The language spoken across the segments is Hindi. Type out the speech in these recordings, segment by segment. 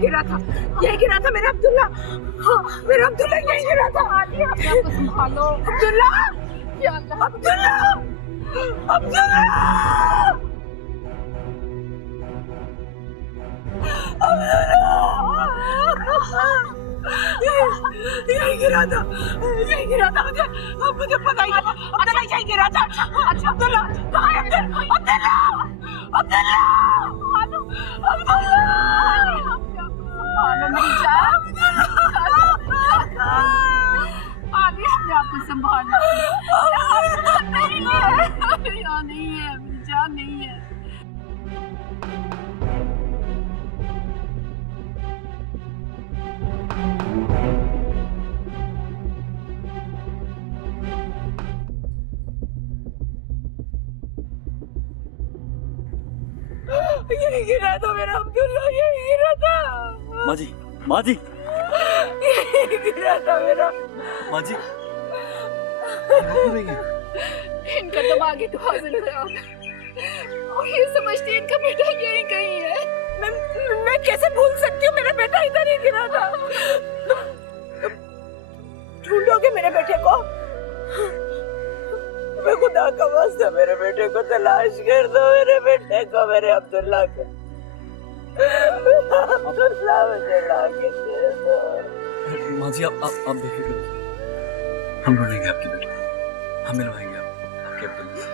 गिरा था, यही गिरा था मेरा अब्दुल्ला। हाँ, मेरा अब्दुल्ला यही गिरा था। आलिया, अपने आप को संभालो। अब्दुल्ला, या अल्लाह, अब्दुल्ला, अब्दुल्ला, यही गिरा था, यही गिरा था। मुझे पता ही था, अब्दुल्ला यही गिरा था। अच्छा, अब्दुल्ला कहाँ है? अब्दुल्ला, अब्दुल्ला, अब्दुल्ला, संभालो मेरी जान। आलिया, अपने आप को संभालो। नहीं है, यहाँ नहीं है, मेरी जान नहीं है। यही गिरा था मेरा अब्दुल्ला, यही गिरा था। माँ जी, माँ जी, यही गिरा था मेरा। माँ जी, इनका दिमाग ही तो हाजिर खराब है और ये समझती है इनका बेटा यही कहीं है। मैं कैसे भूल सकती हूँ, मेरा बेटा इधर ही गिरा था। तुम ढूंढोगे मेरे बेटे को? मैं खुदा का वास्ता मेरे बेटे को तलाश कर दो, मेरे बेटे को, मेरे अब्दुल्ला को। अब्दुल्ला मुझे लाके दे दो। माँ जी, आप देखिए, हम ढूंढेंगे आपके बेटे को, हम मिलवाएंगे आपके अब्दुल्ला से।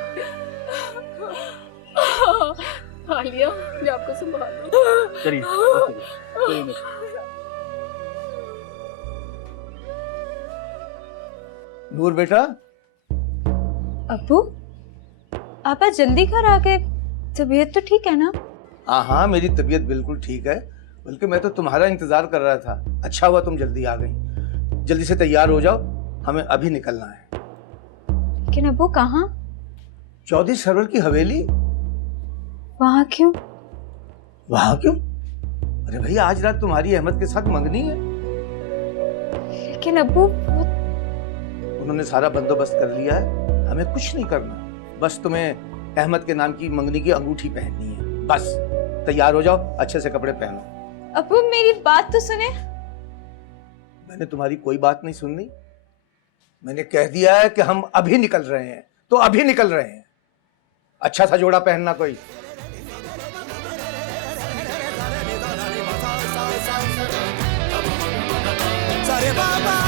आलिया, मैं आपको संभालो। चलिए, नूर बेटा। अब्बू, आप आज जल्दी घर आ गए, तबीयत तो ठीक है ना? हाँ, मेरी तबीयत बिल्कुल ठीक है, बल्कि मैं तो तुम्हारा इंतजार कर रहा था। अच्छा हुआ तुम जल्दी आ गई। जल्दी से तैयार हो जाओ, हमें अभी निकलना है। लेकिन अब्बू कहाँ? चौधरी सरवर की हवेली। वहाँ क्यों? वहाँ क्यों? अरे भाई, आज रात तुम्हारी अहमद के साथ मंगनी है। लेकिन अब्बू, उन्होंने सारा बंदोबस्त कर लिया है, हमें कुछ नहीं करना। बस तुम्हें अहमद के नाम की मंगनी की अंगूठी पहननी है। बस तैयार हो जाओ, अच्छे से कपड़े पहनो। अब्बू मेरी बात तो सुने। मैंने तुम्हारी कोई बात नहीं सुननी। मैंने कह दिया है कि हम अभी निकल रहे हैं, तो अभी निकल रहे हैं। अच्छा सा जोड़ा पहनना कोई। Sorry, Baba.